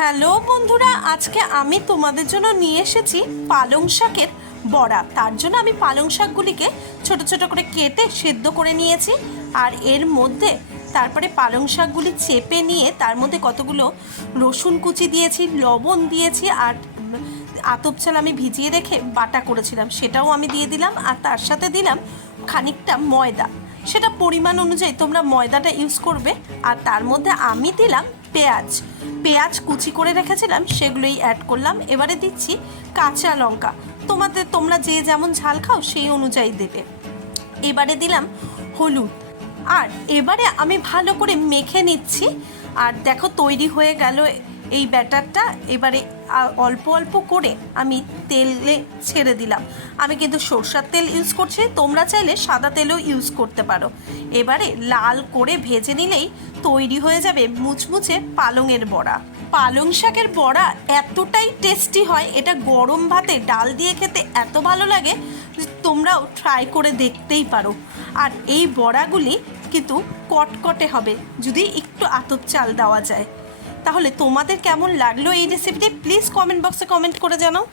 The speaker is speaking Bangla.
হ্যালো বন্ধুরা, আজকে আমি তোমাদের জন্য নিয়ে এসেছি পালং শাকের বড়া। তার জন্য আমি পালং শাকগুলিকে ছোট ছোট করে কেটে সেদ্ধ করে নিয়েছি। আর এর মধ্যে তারপরে পালং শাকগুলি চেপে নিয়ে তার মধ্যে কতগুলো রসুন কুচি দিয়েছি, লবণ দিয়েছি, আর আতপ চাল আমি ভিজিয়ে রেখে বাটা করেছিলাম সেটাও আমি দিয়ে দিলাম। আর তার সাথে দিলাম খানিকটা ময়দা, সেটা পরিমাণ অনুযায়ী তোমরা ময়দাটা ইউজ করবে। আর তার মধ্যে আমি দিলাম পেঁয়াজ কুচি করে রেখেছিলাম, সেগুলোই অ্যাড করলাম। এবারে দিচ্ছি কাঁচা লঙ্কা, তোমরা যে যেমন ঝাল খাও সেই অনুযায়ী দেবে। এবারে দিলাম হলুদ, আর এবারে আমি ভালো করে মেখে নিচ্ছি। আর দেখো তৈরি হয়ে গেল এই ব্যাটারটা। এবারে অল্প অল্প করে আমি তেলে ছেড়ে দিলাম। আমি কিন্তু সরষের তেল ইউজ করছি, তোমরা চাইলে সাদা তেলও ইউজ করতে পারো। এবারে লাল করে ভেজে নিলেই তৈরি হয়ে যাবে মুচমুচে পালংয়ের বড়া। পালং শাকের বড়া এতটাই টেস্টি হয়, এটা গরম ভাতে ডাল দিয়ে খেতে এত ভালো লাগে, তোমরাও ট্রাই করে দেখতেই পারো। আর এই বড়াগুলি কিন্তু কটকটে হবে যদি একটু আতপ চাল দেওয়া যায়। তাহলে তোমাদের কেমন লাগলো এই রেসিপিটি প্লিজ কমেন্ট বক্সে কমেন্ট করে জানাও।